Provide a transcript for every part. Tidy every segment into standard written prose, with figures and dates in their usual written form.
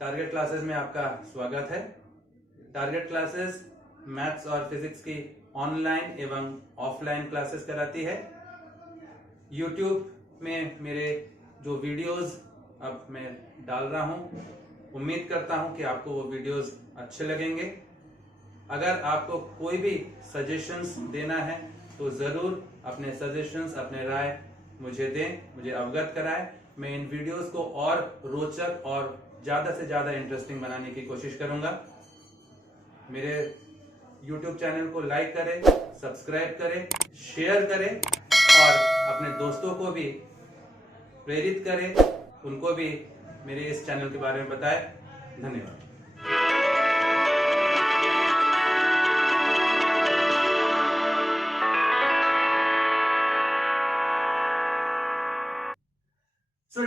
Target classes में आपका स्वागत है। टारगेट क्लासेस मैथ्स और फिजिक्स की ऑनलाइन एवं ऑफलाइन क्लासेस कराती है। यूट्यूब में मेरे जो वीडियोस अब मैं डाल रहा हूं, उम्मीद करता हूं कि आपको वो वीडियोस अच्छे लगेंगे। अगर आपको कोई भी सजेशंस देना है तो जरूर अपने सजेशंस, अपने राय मुझे दें, मुझे अवगत कराएं। मैं इन वीडियोस को और रोचक और ज्यादा से ज्यादा इंटरेस्टिंग बनाने की कोशिश करूंगा। मेरे YouTube चैनल को लाइक करें, सब्सक्राइब करें, शेयर करें और अपने दोस्तों को भी प्रेरित करें, उनको भी मेरे इस चैनल के बारे में बताएं। धन्यवाद।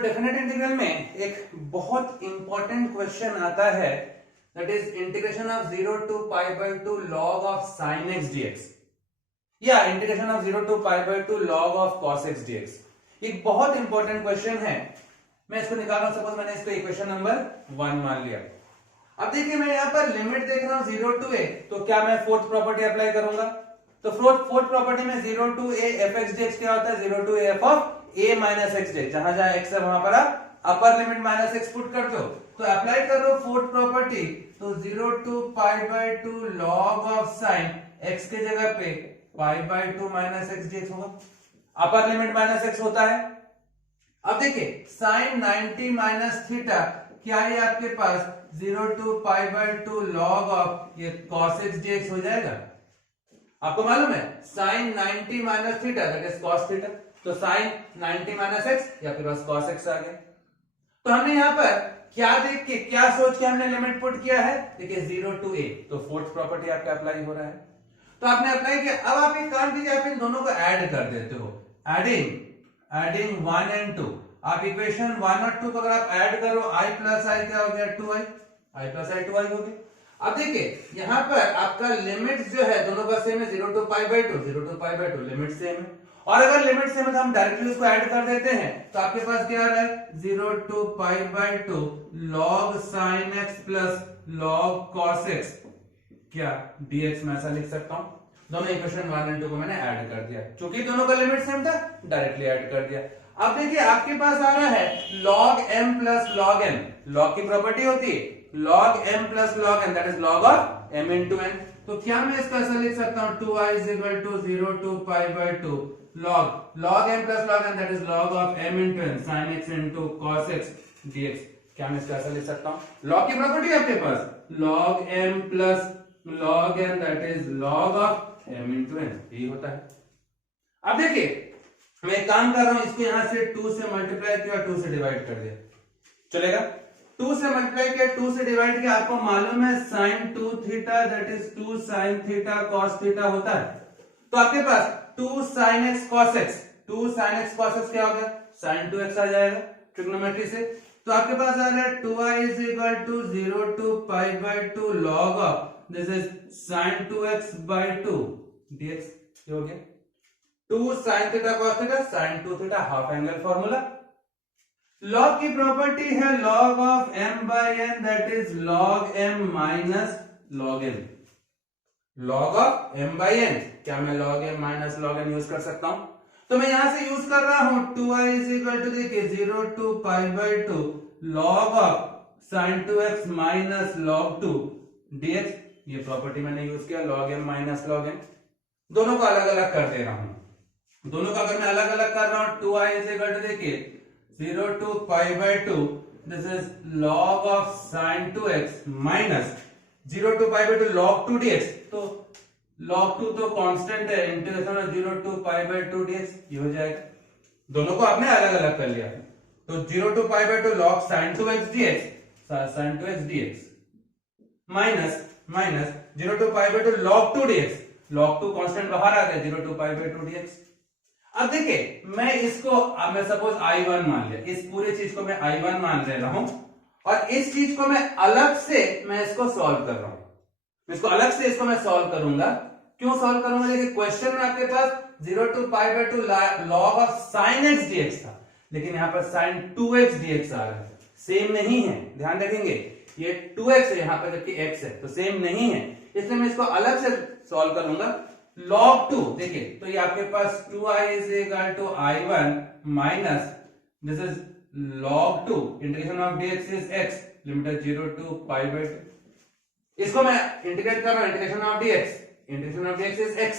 डेफिनेट इंटीग्रल में एक बहुत इंपॉर्टेंट क्वेश्चन आता है, that is integration of 0 to π/2 log of sin x dx या integration of 0 to π/2 log of cos x dx। एक बहुत इंपॉर्टेंट क्वेश्चन है। मैं इसको निकाल रहा हूं। सपोज मैंने इसको इक्वेशन नंबर 1 मान लिया। अब देखिए, मैं यहां पर लिमिट देख रहा हूं 0 to a, तो क्या मैं फोर्थ प्रॉपर्टी अप्लाई करूंगा? तो फोर्थ प्रॉपर्टी में 0 to a f x dx क्या होता है? 0 to a f of a minus x day, जहां जहां x है वहां पर आप upper limit minus x put कर दो। तो अप्लाई करो फोर्थ प्रॉपर्टी, तो 0 to π/2 log of sin x के जगह पे π/2 माइनस एक्स dx होगा। अपर लिमिट माइनस एक्स होता है। अब देखिए, sin 90 माइनस थीटा क्या है आपके पास? 0 to π/2 log of ये cos x dx हो जाएगा। आपको मालूम है sin 90 minus theta that is cos theta, तो sin 90 माइनस एक्स या फिर बस cos x आ गया। तो हमने यहां पर क्या देख के, क्या सोच के हमने लिमिट पुट किया है? देखिए 0 to a, तो फोर्थ प्रॉपर्टी आपका अप्लाई हो रहा है। तो आपने अप्लाई किया। अब आप एक काम कीजिए, आप इन दोनों को ऐड कर देते हो। Adding 1 and 2। आप इक्वेशन 1 और 2 को अगर आप ऐड करो, i प्लस आई क्या हो गया? 2i, i plus I 2i हो गया। अब देखिए यहां पर आपका लिमिट जो है दोनों का सेम है, 0 to π/2, 0 to π/2 लिमिट सेम है। और अगर लिमिट सेम है तो हम डायरेक्टली उसको ऐड कर देते हैं। तो आपके पास क्या आ रहा है? 0 to π/2 log sin x plus log cos x क्या dx में ऐसा लिख सकता हूं। दोनों इक्वेशन 1 और 2 को मैंने ऐड कर दिया, क्योंकि दोनों का लिमिट सेम था, डायरेक्टली ऐड कर दिया। अब देखिए आपके पास आ रहा है log m plus log n। log की प्रॉपर्टी होती है log m plus log n, that is log of m into n। तो क्या मैं इसको ऐसा लिख सकता हूं? 2i is equal to 0 to π/2 log m plus log n, that is log of m into n sin x into cos x dx। क्या मैं इसको ऐसा लिख सकता हूं? log की प्रॉपर्टी है आपके पास log m plus log n, that is log of m into n, यही होता है। अब देखिए मैं एक काम कर रहा हूं, इसको यहां से 2 से मल्टीप्लाई किया, 2 से डिवाइड कर दिया, चलेगा? 2 से मल्टीप्लाई किया, 2 से डिवाइड किया। आपको मालूम है sin 2 theta that is 2 sin theta cos theta होता है। तो आपके पास 2 sin x cos x, 2 sin x cos x क्या होगा? sin 2x आ जाएगा ट्रिग्नोमेट्री से। तो आपके पास आ रहा है 2i is equal to 0 to π/2 log of this is sin 2x by 2 dx। ये हो गया 2 sin theta cos theta sin 2 theta, half angle formula. log की प्रॉपर्टी है log of m by n, that is log m minus log n। log of m by n, क्या मैं log m minus log n use कर सकता हूं? तो मैं यहां से यूज कर रहा हूं 2i is equal to देखिए 0 to π/2 log of sin 2x minus log 2 dx। ये प्रॉपर्टी मैंने यूज किया log m minus log n। दोनों को अलग अलग कर दे रहा हूं। दोनों का अगर मैं अलग अलग कर रहा हूं, 2i is equal to देखिए 0 to π/2 this is log of sin 2x minus 0 to π/2 log 2 dx। तो log 2 तो कांस्टेंट है, इंटीग्रेशन ऑफ 0 to π/2 dx, ये हो जाएगा। दोनों को आपने अलग अलग कर लिया। तो 0 to π/2 log sin 2x dx minus 0 to π/2 log 2 dx, log 2 constant बाहर आ गया, 0 to π/2 dx। अब देखिए मैं इसको, अब मैं सपोज i1 मान लिया, इस पूरी चीज को मैं i1 मान ले रहा हूं और इस चीज को मैं अलग से मैं इसको सॉल्व कर रहा हूं। इसको अलग से इसको मैं सॉल्व करूंगा। क्यों सॉल्व करूंगा? देखिए क्वेश्चन में आपके पास 0 to π/2 log of sin x dx था, लेकिन यहां पर sin 2x dx आ रहा है। सेम नहीं है, ध्यान रखेंगे ये 2x है यहाँ पर जबकि x है तो सेम नहीं है, इसलिए मैं इसको अलग से सॉल्व करूंगा। log 2 देखिए तो ये आपके पास 2i is equal to i1 minus this is log 2 integration of dx is x limit 0 to pi by 2, इसको मैं इंटीग्रेट कर रहा हूं, integration of dx is x,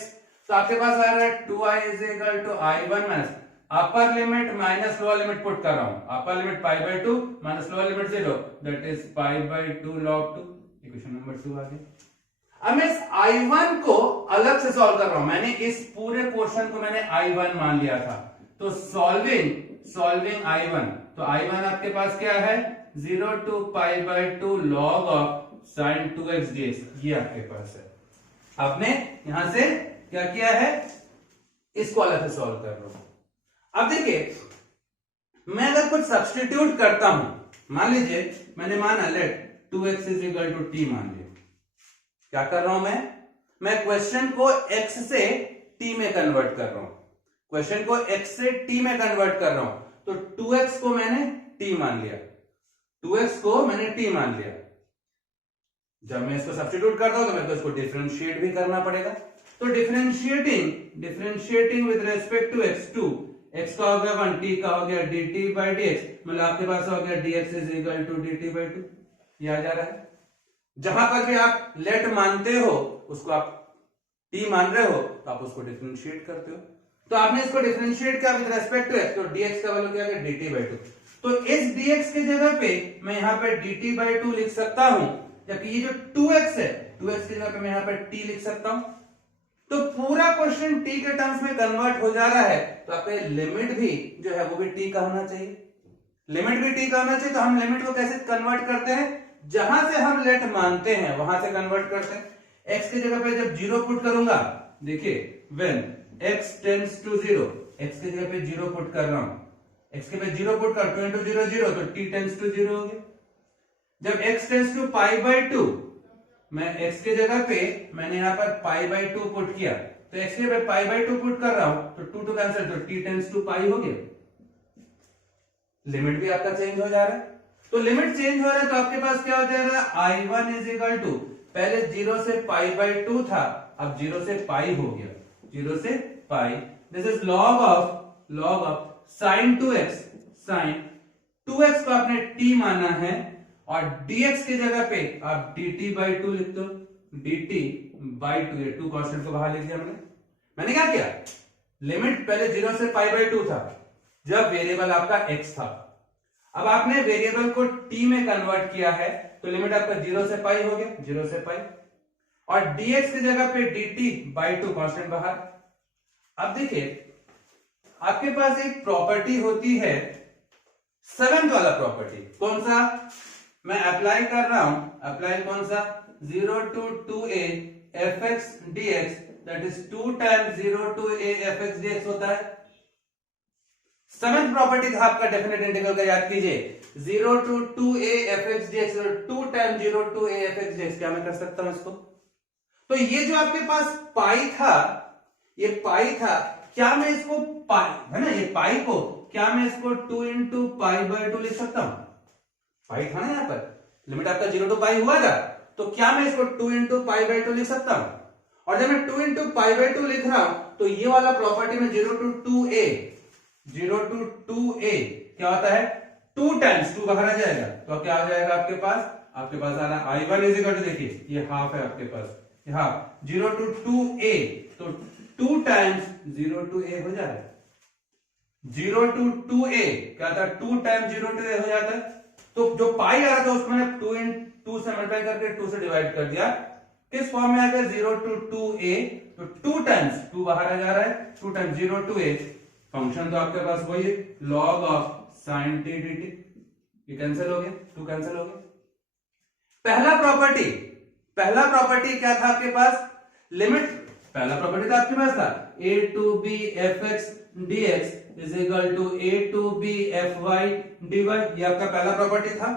तो आपके पास आ रहा है 2i is equal to i1 minus upper limit minus lower limit put कर रहा हूं, upper limit pi by 2 minus lower limit 0 that is pi by 2 log 2, equation number 2 आ गया। अब मैं इस i1 को अलग से सॉल्व कर रहा हूं, मैंने इस पूरे पोर्शन को मैंने i1 मान लिया था, तो सॉल्विंग i1, तो i1 आपके पास क्या है 0 to pi by 2 log of sin 2x dx, ये आपके पास है। आपने यहां से क्या किया है, इसको अलग से सॉल्व कर रहा हूं। अब देखिए मैं अगर कुछ सब्स्टिट्यूट करता हूं, मान लीजिए मैंने माना let 2x is equal to t मान लिया, क्या कर रहा हूं मैं क्वेश्चन को x से t में कन्वर्ट कर रहा हूं, क्वेश्चन को x से t में कन्वर्ट कर रहा हूं, तो 2x को मैंने t मान लिया, 2x को मैंने t मान लिया। जब मैं इसको सब्स्टिट्यूट करता हूं तो मेरे को इसको डिफरेंशिएट भी करना पड़ेगा, तो differentiating with respect to x2, x का हो गया 1, t का हो गया dt बाई dx, मतलब आपके पास हो गया dx is equal to dt by 2, ये आ जा रहा है। जहां पर भी आप लेट मानते हो उसको आप t मान रहे हो तो आप उसको डिफरेंशिएट करते हो, तो आपने इसको डिफरेंशिएट किया विद रेस्पेक्ट टू x, तो dx का वैल्यू क्या है dt बाई 2, तो इस dx के जगह पे मैं यहाँ पे dt बाई 2 लिख सकता हूं, जबकि ये जो 2x है 2x की जगह पे मैं यहाँ पे t लिख सकता हूं, तो पूरा क्वेश्चन t के टर्म्स में कन्वर्ट हो जा रहा है, तो आपका लिमिट भी जो है वो भी t का होना चाहिए, लिमिट भी t का होना चाहिए। तो हम लिमिट को कैसे कन्वर्ट करते हैं, जहां से हम लेट मानते हैं वहां से कन्वर्ट करते हैं। x की जगह पे जब 0 पुट करूंगा, देखिए when x tends to 0, x की जगह पे 0 पुट कर रहा हूं, x के पे 0 पुट कर 2 into 0 0, तो t टेंड्स टू 0 हो गया। जब x tends to pi by 2, मैं x के जगह पे मैंने यहां पर पाई बाय 2 पुट किया, तो x के पे पाई बाय 2 पुट कर रहा हूं, तो 2 कैंसिल, तो t टेंड्स टू पाई हो गया, लिमिट भी आपका चेंज हो जा रहा है। तो लिमिट चेंज हो रहा है तो आपके पास क्या हो जा रहा है, i1 इज इक्वल टू, पहले 0 से पाई बाय 2 था, अब 0 से पाई हो गया, 0 से पाई, this is log of sin 2x, sin 2x को आपने t माना है और dx की जगह पे आप dt बाई 2 लिख दो, dt बाई 2, ये 2 कांस्टेंट को बाहर लिख दिया मैंने क्या किया, लिमिट पहले 0 से पाई बाई 2 था जब वेरिएबल आपका x था, अब आपने वेरिएबल को t में कन्वर्ट किया है तो लिमिट आपका 0 से पाई हो गया, 0 से पाई, और dx की जगह पे dt बाई 2 कांस्टेंट बाहर। अब देखिए आपके पास एक प्रॉपर्टी होती है 7th वाला प्रॉपर्टी, कौन सा मैं अप्लाई कर रहा हूं, अप्लाई कौन सा, 0 to 2a fx dx, that is 2 times 0 to a fx dx होता है। 7th प्रॉपर्टी था आपका डेफिनेट इंटीग्रल का, याद कीजिए 0 to 2a fx dx, 2 times 0 to a fx dx, क्या मैं कर सकता हूं इसको, तो ये जो आपके पास पाई था, ये पाई था, क्या मैं इसको पाई है ना, ये पाई को क्या मैं इसको 2 into पाई बाय 2 लिख सकता हूं, पाई था ना यहाँ पर, लिमिट आपका 0 to पाई हुआ था, तो क्या मैं इसको 2 into पाई बाय 2 लिख सकता हूं, और जब मैं 2 into पाई बाय 2 लिख रहा हूं तो ये वाला प्रॉपर्टी में 0 to 2a क्या होता है, 2 times 2 बाहर आ जाएगा, तो क्या आ जाएगा आपके पास आ रहा है i1 इज इक्वल टू, देखिए ये हाफ है आपके पास, ये हाफ 0 to 2a, तो 2 times 0 to a हो जाएगा, 0 to 2a क्या था, 2 times 0 to a हो जाता है, तो जो पाई आ रहा था उसको मैंने 2 into 2 से मल्टीप्लाई करके 2 से डिवाइड कर दिया, किस फॉर्म में आ गया, 0 to 2a, तो 2 times 2 बाहर आ जा रहा है, 2 times 0 to a, फंक्शन तो आपके पास वही है log of sin t dt, ये कैंसिल हो गया, 2 कैंसिल हो गया। पहला प्रॉपर्टी क्या था आपके पास, लिमिट, पहला प्रॉपर्टी तो आपके पास था a to b fx dx is equal to a to b fy dy, ये आपका पहला प्रॉपर्टी था।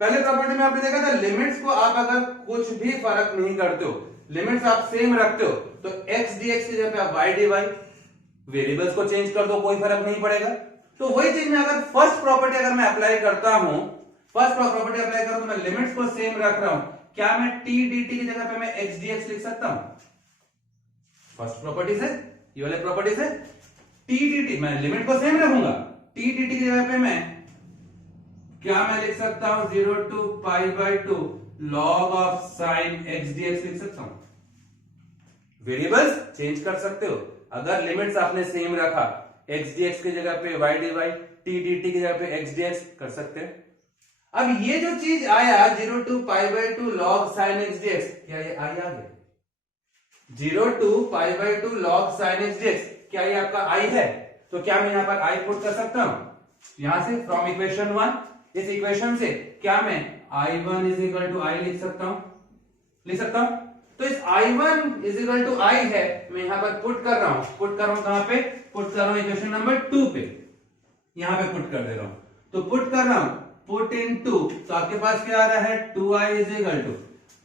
पहले प्रॉपर्टी में आपने देखा था लिमिट्स को आप अगर कुछ भी फर्क नहीं करते हो, लिमिट्स आप सेम रखते हो, तो x dx की जगह पे आप y dy, वेरिएबल्स को चेंज कर दो कोई फर्क नहीं पड़ेगा, तो वही चीज में अगर फर्स्ट प्रॉपर्टी अगर मैं अप्लाई करता हूं, फर्स्ट प्रॉपर्टी अप्लाई करूं तो मैं लिमिट्स को सेम रख रहा हूं, क्या मैं टी dt की जगह पे मैं x dx लिख सकता हूं? फर्स्ट प्रॉपर्टी से, ये वाले प्रॉपर्टी से टी dt, मैं लिमिट को सेम रखूंगा, टी dt की जगह पे मैं क्या मैं लिख सकता हूं 0 to pi by 2 log of sine x dx लिख सकता हूं। वेरिएबल्स चेंज कर सकते हो, अगर लिमिट्स आपने सेम रखा, x dx की जगह पे y dy, t dt की जगह पे x dx कर सकते हैं। अब ये जो चीज आया 0 to pi by 2 log sin x dx, क्या ये आई आ गया? 0 to pi by 2 log sin x dx, क्या ये आपका आई है? तो क्या मैं यहां पर आई पुट कर सकता हूं? यहां से फ्रॉम इक्वेशन 1, इस इक्वेशन से क्या मैं i1 इज इक्वल टू आई लिख सकता हूं? लिख सकता हूं। तो इस i1 इज इक्वल टू आई है, मैं यहां पर पुट कर रहा हूं। पुट कर रहा हूं कहां पे? पुट कर रहा हूं इक्वेशन नंबर 2 पे, यहां पे पुट कर दे रहा हूं। तो पुट कर रहा हूं, पुट इन 2, तो आपके पास क्या आ रहा है 2i is equal to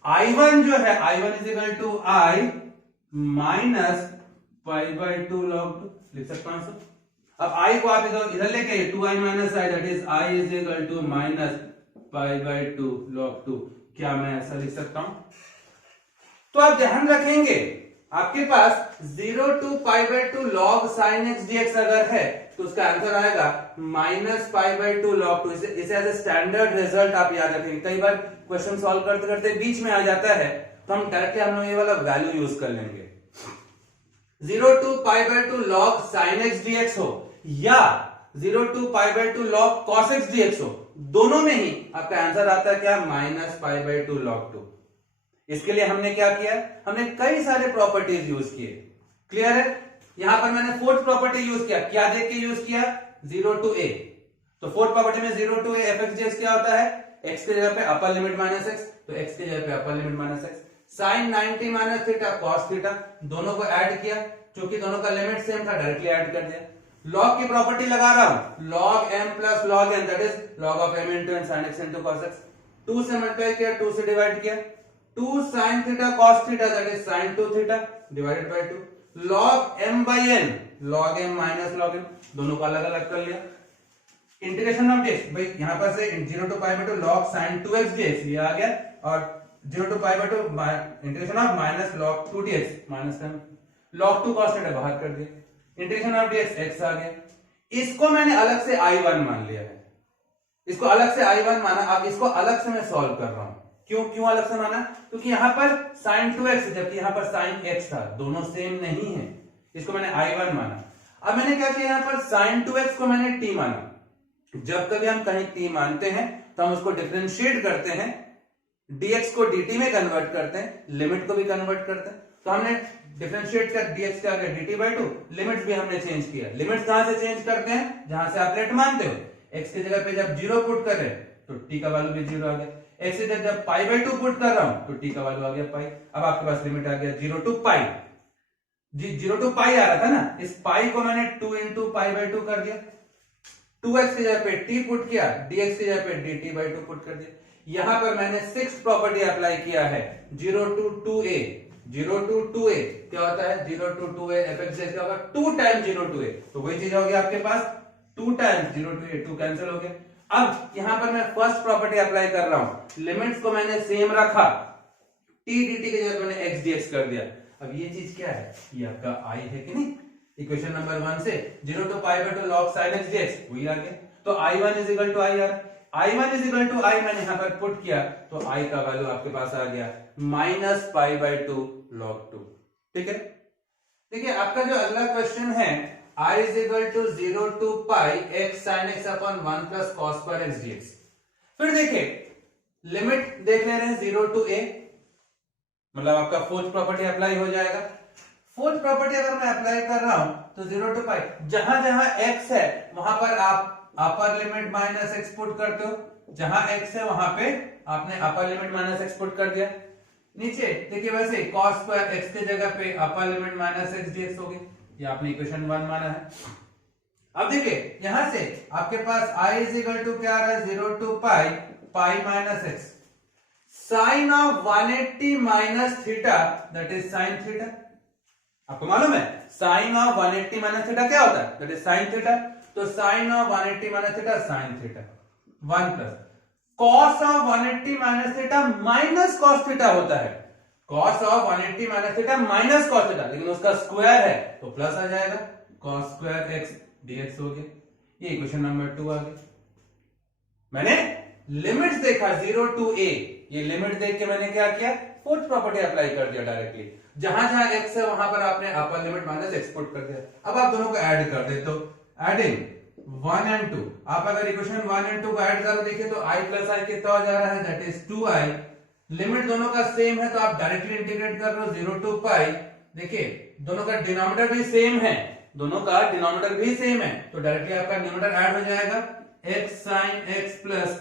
i1 जो है i1 is equal to I minus pi by 2 log 2 लिख सकता हूं। अब i को आप इधर लेके 2i minus I, that is i is equal to minus pi by 2 log 2, क्या मैं ऐसा लिख सकता हूं? तो आप ध्यान रखेंगे आपके पास 0 to pi by 2 log sin x dx अगर है तो उसका आंसर आएगा माइनस पाई बाय 2 log 2। इसे एज ए स्टैंडर्ड रिजल्ट आप याद रखेंगे। कई बार क्वेश्चन सॉल्व करते करते बीच में आ जाता है तो हम डायरेक्टली हम लोग ये वाला वैल्यू यूज कर लेंगे। 0 to pi by 2 log sin x dx हो या 0 to pi by 2 log cos x dx हो, दोनों में ही आपका आंसर आता है क्या? Minus pi by 2 log 2। इसके लिए हमने क्या किया? हमने कई सारे प्रॉपर्टीज यूज किए। क्लियर है? यहां पर मैंने फोर्थ प्रॉपर्टी यूज किया, क्या देख के यूज किया? 0 to a। तो फोर्थ प्रॉपर्टी में 0 to a fx dx क्या होता है? x की जगह पे अपर लिमिट माइनस x, तो x की जगह पे upper limit minus x, sine 90 minus theta cos theta, दोनों को ऐड किया, क्योंकि दोनों का लिमिट सेम था डायरेक्टली ऐड कर दिया। लॉग की प्रॉपर्टी लगा रहा हूं, log m plus log n, that is log of m into n sin x into cos x। 2 से मल्टीप्लाई किया, 2 से डिवाइड किया, 2 sin theta cos theta, that is sin 2 theta divided by 2, log m by n, log m minus log n, दोनों को अलग अलग कर लिया। इंटीग्रेशन ऑफ dx, भाई यहां पर से 0 to pi by 2 log sin 2x dx ये आ गया, और 0 to pi by 2 integration of minus log 2 dx minus log 2 cos theta बाहर कर दिया, इंटीग्रेशन ऑफ dx x आ गया। इसको मैंने अलग से i1 मान लिया है, इसको अलग से i1 माना। अब इसको अलग से मैं सॉल्व कर रहा हूं, क्यों अलग से माना? क्योंकि यहां पर sin 2x जबकि यहां पर sin x था, दोनों सेम नहीं है, इसको मैंने i1 माना। अब मैंने क्या किया, यहां पर sin 2x को मैंने t माना। जब कभी हम कहीं t मानते हैं तो हम उसको डिफरेंशिएट करते हैं, dx को dt में कन्वर्ट करते हैं, लिमिट को भी कन्वर्ट करते हैं। तो हमने डिफरेंशिएट कर dx क्या गया dt by 2, लिमिट्स भी हमने चेंज किया। लिमिट्स कहां से चेंज करते हैं? जहां से आप लेट मानते हो। x की जगह पे जब 0 पुट कर रहे तो t का वैल्यू भी 0 आ गया, x की जगह जब पाई बाय 2 पुट कर रहा हूं तो t का वैल्यू आ गया पाई। अब आपके पास लिमिट आ गया 0 to पाई, 0 to पाई आ रहा था ना, इस पाई को मैंने 2 into पाई बाय 2 कर दिया, 2x की जगह पे t पुट किया, dx की जगह पे dt by 2 पुट कर दिया। यहां पर मैंने सिक्स्थ प्रॉपर्टी अप्लाई किया है, 0 to 2a, 0 to 2a क्या होता है? 0 to 2a fx क्या होगा? 2 टाइम्स 0 to a, तो वही चीज होगी आपके पास 2 टाइम्स 0 to a, 2 कैंसिल हो गया। अब यहां पर मैं फर्स्ट प्रॉपर्टी अप्लाई कर रहा हूं, लिमिट्स को मैंने सेम रखा, t dt की जगह मैंने x dx कर दिया। अब ये चीज क्या है? ये आपका i है कि नहीं? इक्वेशन नंबर 1 से 0 to pi by 2 log sin x dx वही आ गया, तो i1 is equal to I, i1 is equal to I मैंने यहां पर पुट किया, तो i का वैल्यू आपके पास आ गया माइनस पाई बाय 2 log 2। ठीक है, देखिए आपका जो अगला क्वेश्चन है, i is equal to 0 to pi x sin x upon 1 plus cos पर x dx। फिर देखिए लिमिट देख ले रहे हैं 0 to a, मतलब आपका फोर्थ प्रॉपर्टी अप्लाई हो जाएगा। फोर्थ प्रॉपर्टी अगर मैं अप्लाई कर रहा हूं तो 0 to पाई, जहां जहां x है वहां पर आप upper limit minus x put करते हो, जहां x है वहां पे आपने upper limit minus x put कर दिया। नीचे देखिए वैसे cos स्क्वायर x की जगह पे upper limit minus x dx होगी, ये आपने इक्वेशन 1 माना है। अब देखिए यहां से आपके पास i इज इक्वल टू क्या आ रहा है? 0 to pi, pi minus x, sine of 180 minus theta that is sine theta. आपको मालूम है साइन ऑफ 180 माइनस थीटा क्या होता है? That is sine theta. तो तो sine of 180 minus theta sine theta 1 plus cos of 180 minus theta minus cos theta होता है। Cos of 180 minus theta minus cos theta, लेकिन उसका स्क्वायर है तो प्लस आ जाएगा, कॉस स्क्वायर एक्स डीएक्स हो गया। ये इक्वेशन नंबर 2 आ गई। मैंने लिमिट्स देखा 0 टू a, ये लिमिट देख के मैंने क्या किया, फोर्थ प्रॉपर्टी अप्लाई कर दिया डायरेक्टली। जहां जहां x है वहां पर आपने upper limit minus x put कर दिया। अब आप दोनों को ऐड कर दे तो एडिंग 1 एंड 2, आप अगर इक्वेशन 1 एंड 2 को ऐड करो देखिए तो i प्लस i कितना हो जा रहा है, दैट इज 2i। लिमिट दोनों का सेम है तो आप डायरेक्टली इंटीग्रेट कर लो 0 टू पाई। देखिए दोनों का डिनोमिनेटर भी सेम है, दोनों का डिनोमिनेटर भी सेम है तो डायरेक्टली आपका न्यूमरेटर ऐड हो जाएगा, x sin x plus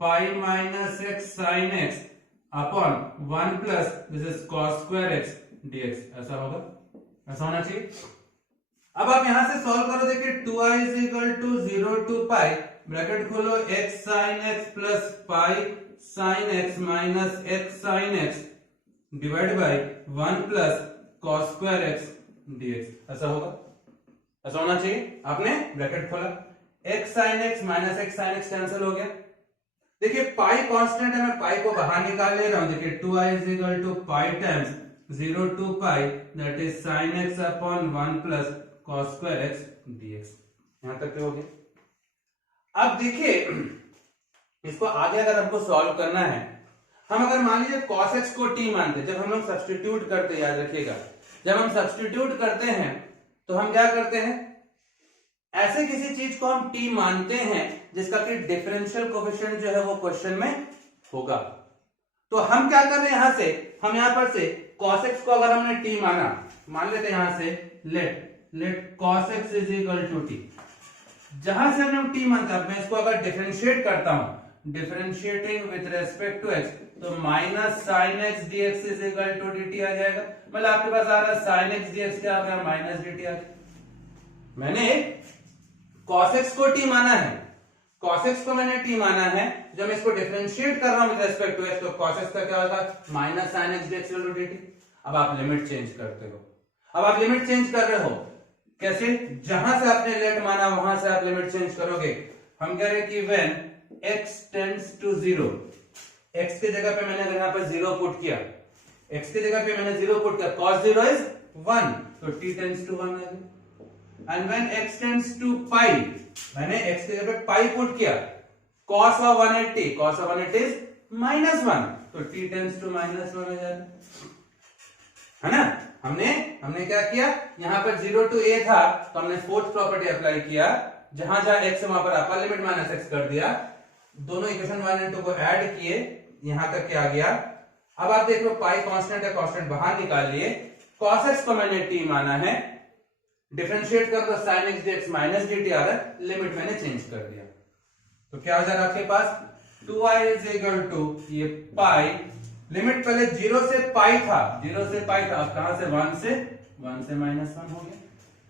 pi minus x sin x upon 1 plus this is cos square x dx। ऐसा होगा, ऐसा होना चाहिए। अब आप यहां से सॉल्व करो, देखिए 2i is equal to 0 to pi, bracket खोलो, x sin x plus pi sin x minus x sin x divide by 1 plus cos square x dx। ऐसा होगा, ऐसा होना चाहिए। आपने ब्रैकेट खोला, x sin x minus x sin x cancel हो गया। देखिए पाई कांस्टेंट है, मैं पाई को बाहर निकाल ले रहा हूं। देखिए 2i is equal to pi times 0 to pi that is sin x upon 1 plus cos square x dx। यहां तक हो गया। अब देखिए इसको आगे अगर हमको सॉल्व करना है, हम अगर मान लीजिए cos x को t मानते, जब हम लोग सब्स्टिट्यूट करते, याद रखिएगा जब हम सब्स्टिट्यूट करते हैं तो हम क्या करते हैं, ऐसे किसी चीज को हम t मानते हैं जिसका कि डिफरेंशियल कोएफिशिएंट जो है वो क्वेश्चन में होगा। तो हम क्या कर रहे हैं, यहां से हम यहां पर से cos x को अगर हमने t माना, मान लेते हैं यहां से let cos x is equal to t। जहां से हमने t मानता है, मैं इसको अगर डिफरेंशिएट करता हूं, differentiating with respect to x, तो minus sin x dx is equal to dt आ जाएगा। मतलब आपके पास आ रहा है sin x dx क्या आ गया, माइनस dt आ गया। मैंने cos x को t माना है, cos x को मैंने t माना है, जब मैं इसको डिफरेंशिएट कर रहा हूं विद रेस्पेक्ट टू x तो cos x का क्या होगा, minus sin x dx equal to dt। अब आप लिमिट चेंज करते हो, अब आप लिमिट चेंज कर रहे हो कैसे, जहां से आपने लेट माना वहां से आप लिमिट चेंज करोगे। हम कह रहे हैं कि when x tends to 0, x के जगह पे मैंने अगर यहां पर 0 पुट किया, x के जगह पे मैंने 0 पुट किया, cos 0 इज 1 तो t टेंड्स टू 1 आ गया। And when x tends to pi, मैंने x के जगह पे पाई पुट किया, cos of 180 इज -1 तो t टेंड्स टू -1 हो जाएगा, है ना। हमने क्या किया, यहां पर 0 टू a था तो हमने फोर्थ प्रॉपर्टी अप्लाई किया, जहां जहां x है वहां पर अपर लिमिट माइनस x कर दिया, दोनों इक्वेशन 1 एंड 2 को ऐड किए, यहां तक क्या आ गया। अब आप देख लो पाई कांस्टेंट है, कांस्टेंट बाहर निकाल लिए, cos x को मैंने t माना है, डिफरेंशिएट कर दो sin x dx minus dt आ रहा है, लिमिट मैंने चेंज कर दिया तो क्या हो जा रहा है आपके पास 2i इज इक्वल टू ये पाई, लिमिट पहले 0 से पाई था, 0 से पाई था, अब कहां से 1 से -1 हो गया,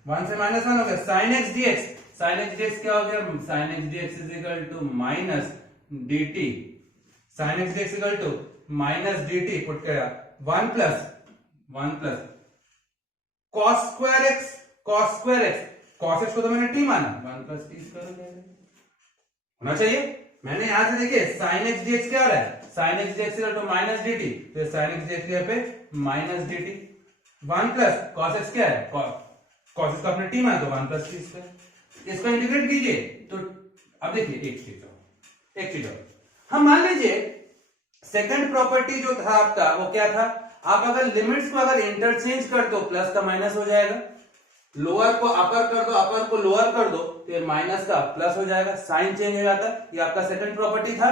1 से -1 हो गया। sin x dx क्या हो गया, sin x dx is equal to minus dt, sin x dx equal to minus dt put किया 1 plus cos square x, cos x को तो मैंने t माना, 1 प्लस t स्क्वायर होना चाहिए। मैंने यहां से देखिए sin x dx क्या आ रहा है, sin x dx equal to minus dt, तो sin x dx यहाँ पे minus dt, 1 plus cos x क्या है, cos x को आपने t माना तो 1 प्लस t स्क्वायर। इसको इंटीग्रेट कीजिए तो अब देखिए एक चीज और हम मान लीजिए सेकंड प्रॉपर्टी जो था आपका वो क्या था, आप अगर लिमिट्स को अगर इंटरचेंज कर दो प्लस का माइनस हो जाएगा, लोअर को अपर कर दो, अपर को लोअर कर दो तो ये माइनस का प्लस हो जाएगा, साइन चेंज हो जाता है। ये आपका सेकंड प्रॉपर्टी था,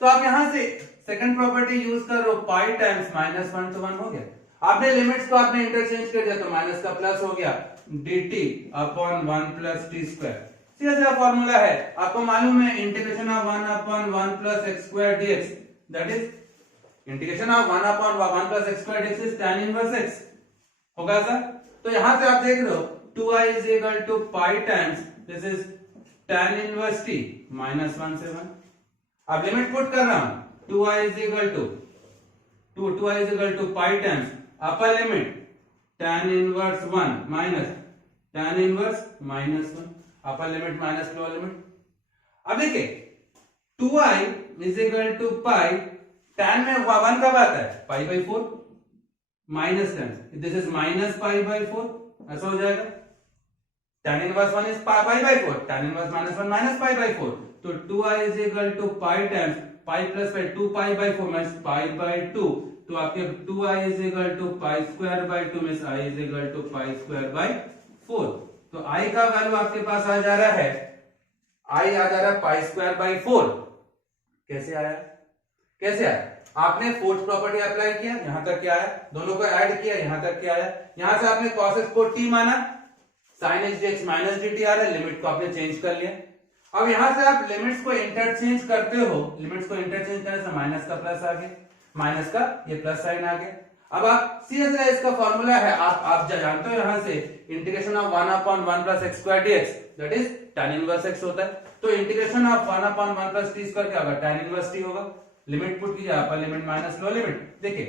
तो आप यहां से सेकंड प्रॉपर्टी यूज कर लो, पाई टाइम्स -1 तो 1 हो गया। आपने लिमिट्स को आपने इंटरचेंज कर दिया तो माइनस का प्लस हो गया, dt upon 1 plus t square. सीधा सा फॉर्मूला है, आपको मालूम है integration of 1 upon 1 plus x square dx, that is integration of 1 upon 1 plus x square dx is tan inverse x होगा सर। तो यहां से आप देख रहे हो 2i is equal to pi times this is tan inverse t -1 से 1। अब लिमिट पुट कर रहा हूं, 2i is equal to pi times upper limit tan inverse 1 minus tan inverse -1। Upper limit minus lower limit. अब देखिए 2i is equal to pi, tan में 1 कब आता है, pi by 4 minus tan, this is minus pi by 4, ऐसा हो जाएगा। tan inverse 1 is pi by 4, tan inverse minus 1 minus pi by 4, तो 2i is equal to pi times pi plus pi 2 pi by 4 minus pi by 2, तो आपके 2i is equal to pi square by 2 means i is equal to pi square by 4। तो i का value आपके पास आ जा रहा है, i आ जा रहा है पाई स्क्वायर बाई 4। कैसे आया, कैसे आया, आपने फोर्थ प्रॉपर्टी अप्लाई किया, यहां तक क्या आया, दोनों को ऐड किया, यहां तक क्या आया, यहां से आपने cos x को t माना, sin x dx minus dt आ रहा है, लिमिट को आपने चेंज कर लिया। अब यहां से आप लिमिट्स को इंटरचेंज करते हो, लिमिट्स को इंटरचेंज करने से माइनस का प्लस आ गया, माइनस का ये प्लस साइन आ गया। अब आप सीधे सीधे इसका फॉर्मूला है, आप जानते हो यहां से integration of 1/1 plus x square dx that is tan inverse x होता है, तो integration of 1/1 plus t square क्या होगा, tan इनवर्स t होगा। लिमिट पुट कीजिए, अपर लिमिट माइनस लोअर लिमिट, देखिए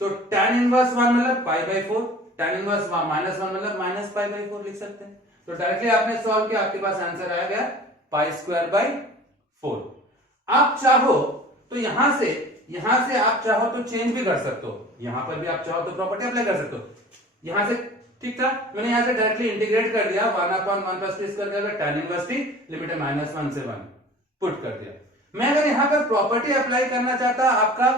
तो tan इनवर्स 1 मतलब पाई बाई 4, tan इनवर्स माइनस 1 मतलब माइनस पाई बाई 4 लिख सकते हैं। तो डायरेक्टली आपने सॉल्व किया, आपके पास आंसर आया गया पाई स्क्वायर बाई 4। आप चाहो तो यहां से आप चाहो तो चेंज भी कर सकते हो, यहां पर भी आप चाहो तो प्रॉपर्टी अप्लाई कर सकते हो, यहां से ठीक था, मैंने यहां से डायरेक्टली इंटीग्रेट कर दिया, 1/1 प्लस t स्क्वायर का tan इनवर्स t लिमिट है माइनस 1 से 1 पुट कर दिया। मैं अगर यहां पर प्रॉपर्टी अप्लाई करना चाहता, आपका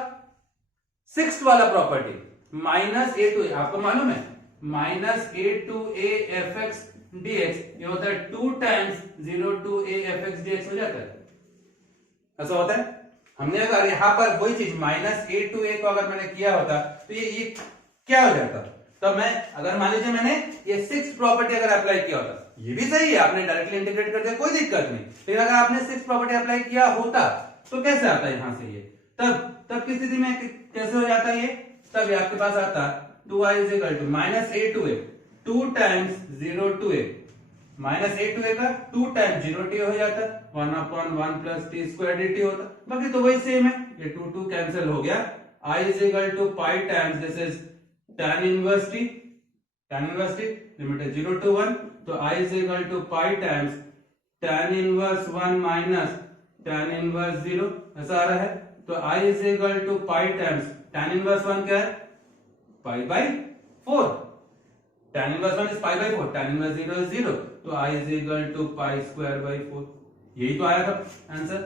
सिक्स्थ वाला property minus A to a, आपको मालूम है minus A to a f x dx ये होता है 2 times 0 to a f x dx हो जाता है, ऐसा होता है। हमने अगर यहां पर वही चीज माइनस ए टू ए को अगर मैंने किया होता तो ये क्या हो जाता, तो मैं अगर मान लीजिए मैंने ये सिक्स प्रॉपर्टी अगर अप्लाई किया होता, ये भी सही है, आपने डायरेक्टली इंटीग्रेट कर दिया, कोई दिक्कत नहीं, लेकिन अगर आपने सिक्स प्रॉपर्टी अप्लाई किया होता तो कैसे आता यहां से ये, तब किस स्थिति में कैसे हो जाता ये, तब ये आपके पास आता 2i is equal to minus A to A 2 times 0 to A, minus A to A का 2 टाइम्स 0 टी हो जाता, 1/1 प्लस टी स्क्वायर dt होता, बाकी तो वही सेम है, ये 2 कैंसिल हो गया, i is equal to pi times this is tan inverse t, limit है 0 टू 1, तो i is equal to pi times tan inverse 1 minus tan inverse 0, ऐसा आ रहा है, तो i is equal to pi times tan inverse 1 क्या है, pi by 4, tan inverse 1 is pi by 4, tan inverse 0 is 0, तो i is equal to pi square by 4, यही तो आया था आंसर।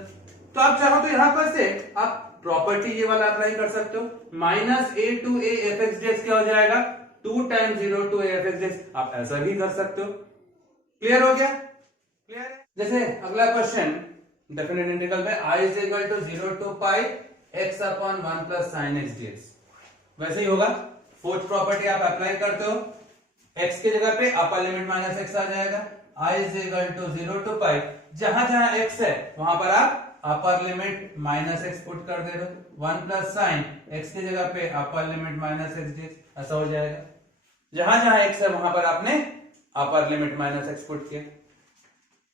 तो आप चाहो तो यहां पर से आप प्रॉपर्टी ये वाला अप्लाई कर सकते हो, minus A to a f x dx क्या हो जाएगा 2 times 0 to a f x dx, आप ऐसा भी कर सकते हो। क्लियर हो गया, क्लियर है। जैसे अगला क्वेश्चन डेफिनेट इंटीग्रल में i is equal to 0 to pi x upon 1 plus sine x dx, वैसे ही होगा। फोर्थ प्रॉपर्टी आप अप्लाई करते हो, x की जगह पे अपर लिमिट माइनस एक्स आ जाएगा, i is equal to 0 to pi, जहां जहां x है वहां पर आप upper limit minus x put कर दे रहे हो, 1 प्लस साइन x की जगह पे upper limit minus x dx, ऐसा हो जाएगा। जहां जहां x है वहां पर आपने upper limit minus x put किया।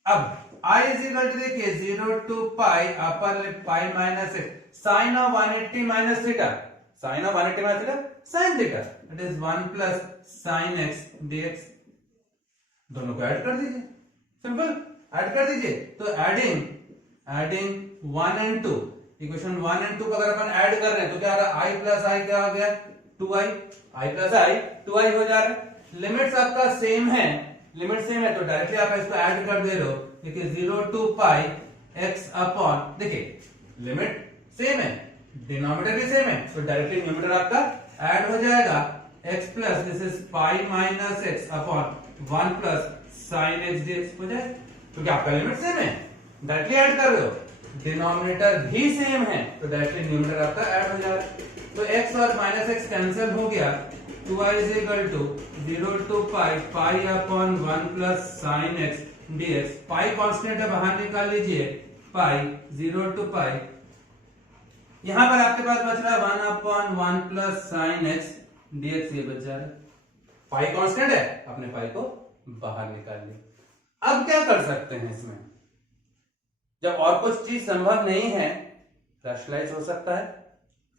अब i इज इक्वल टू देखिए 0 to pi upper limit pi minus x sine of 180 minus theta, sine of 180 minus theta sine theta, that is 1 plus sine x dx, दोनों को add कर दीजिए, simple add कर दीजिए। तो एडिंग 1 एंड 2, इक्वेशन 1 एंड 2 को अगर अपन ऐड कर रहे हैं तो क्या आ रहा है, i प्लस आई क्या हो गया 2i, i plus I 2i हो जा रहा है। लिमिट्स आपका सेम है, लिमिट सेम है तो डायरेक्टली आप इसको ऐड कर दे रहे हो, देखिए 0 टू पाई x अपॉन, देखिए लिमिट सेम है, डिनोमिनेटर भी सेम है, तो डायरेक्टली न्यूमरेटर आपका ऐड हो जाएगा, x plus this is pi minus x upon 1 plus sine x dx हो जाए, क्योंकि आपका लिमिट सेम है, डायरेक्टली ऐड कर रहे हो, डिनोमिनेटर भी सेम है तो डायरेक्टली न्यूमरेटर आपका ऐड हो जाएगा। तो x और माइनस एक्स कैंसिल हो गया, 2i is equal to 0 to pi pi upon 1 plus sine x dx, pi constant है बाहर निकाल लीजिए, पाई 0 टू पाई, यहां पर आपके पास बच रहा है 1 upon 1 plus sine x dx, ये बच जा रहा है, पाई कांस्टेंट है, अपने पाई को बाहर निकाल लिया। अब क्या कर सकते हैं इसमें, जब और कुछ चीज संभव नहीं है, रैशनलाइज हो सकता है,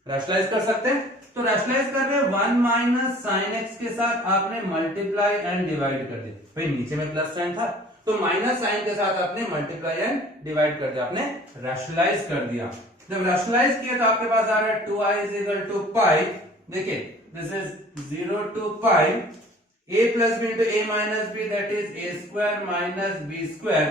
रैशनलाइज कर सकते हैं, तो रैशनलाइज कर रहे हैं 1 माइनस साइन एक्स के साथ आपने मल्टीप्लाई एंड डिवाइड कर दिया, भाई नीचे में प्लस साइन था, तो माइनस साइन के साथ आपने मल्टीप्लाई एंड डिवाइड कर दिया, आपने रैशनलाइज कर दिया। जब रैशनलाइज किया तो आपके पास आ रहा है 2i is equal to pi. देखिए this is 0 to pi a plus b into a minus b, that is a square minus b square,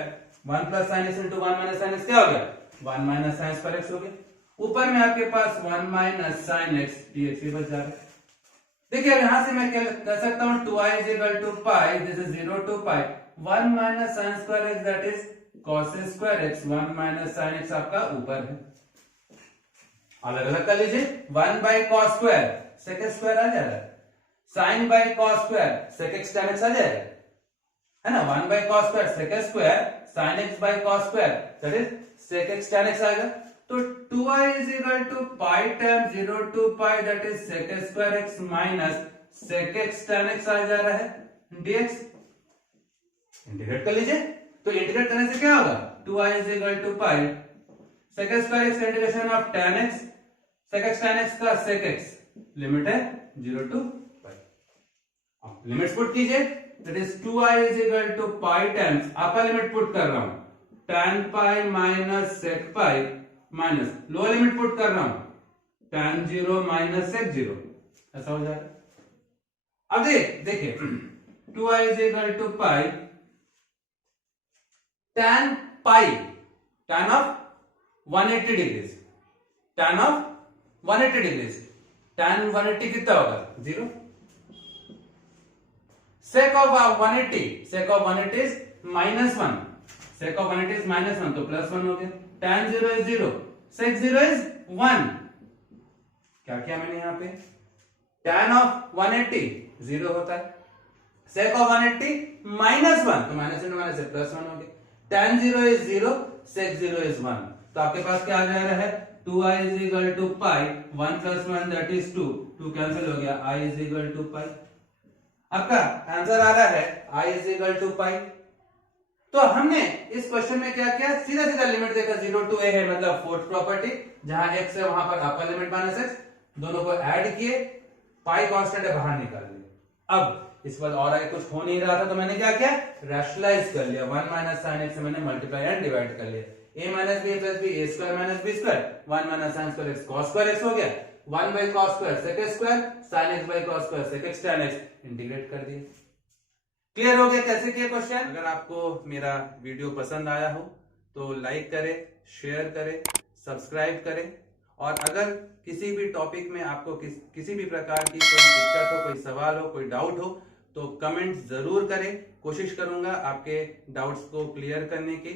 1 plus sine x into 1 minus sine x क्या हो गया, 1 माइनस साइन स्क्वायर एक्स हो गया। ऊपर में आपके पास 1 minus sine x dx ही बच जा रहा है। देखिए अब यहां से मैं क्या कर सकता हूं, 2i is equal to pi, this is 0 to pi 1 minus sine square x, that is cos square x, 1 minus sine x आपका ऊपर है। अलग अलग कर लीजिए, 1 by cos square sec square आ जा रहा है, sine by cos square sec x tan x आ जाएगा, है ना। 1 by cos square sec square sine x by cos square that is sec x tan x आएगा। तो 2i is equal to pi time 0 to pi, that is sec square x minus sec x tan x आ जा रहा है dx। Integrate कर लीजिए, तो integrate करने से क्या होगा, 2i is equal to pi sec square x integration of tan x, sec x tan x का सेक एक्स लिमिट है 0 टू पाई। अब लिमिट्स पुट कीजिए, that is 2i is equal to pi times, आपका limit put कर रहा हूं tan pi minus sec pi minus lower limit put कर रहा हूं tan 0 माइनस सेक 0, ऐसा हो जाएगा। अब देखिए 2i is equal to pi tan pi, tan of 180 degrees, tan of 180 degrees, tan 180 कितना होगा 0, sec of 180, sec of 180 is -1, sec of 180 is -1 तो +1 हो गया, tan 0 is 0, sec 0 is 1। क्या किया मैंने यहां पे, tan of 180 0 होता है, sec of 180 -1 तो माइनस इंटू माइनस +1 हो गया, tan 0 is 0, sec 0 is 1। तो आपके पास क्या आ जा रहा है, 2i is equal to pi, 1 plus 1 that is 2, 2 cancel हो गया, i is equal to pi। आपका आंसर आ रहा है i is equal to pi। तो हमने इस क्वेश्चन में क्या किया, सीधा सीधा लिमिट देखा, 0 टू a है मतलब फोर्थ प्रॉपर्टी, जहां x है वहां पर अपर लिमिट माइनस x, दोनों को ऐड किए, पाई कांस्टेंट है बाहर निकाल लिया। अब इस बार और आगे कुछ हो नहीं रहा था तो मैंने क्या किया, रैशनलाइज कर लिया, 1 माइनस साइन एक्स से मैंने मल्टीप्लाई एंड डिवाइड कर लिया, a minus b plus b, a square minus b square, 1 minus sine square x cos square x हो गया, 1 by cos square sec square sine x by cos square sec x tan x, integrate कर दिया। Clear हो गया कैसे किया question. अगर आपको मेरा वीडियो पसंद आया हो तो लाइक करें, शेयर करें, सब्सक्राइब करें, और अगर किसी भी टॉपिक में आपको किसी भी प्रकार की कोई दिक्कत हो, कोई सवाल हो, कोई डाउट हो तो कमेंट जरूर करें, कोशिश करूंगा आपके डाउट्स को क्लियर करने की।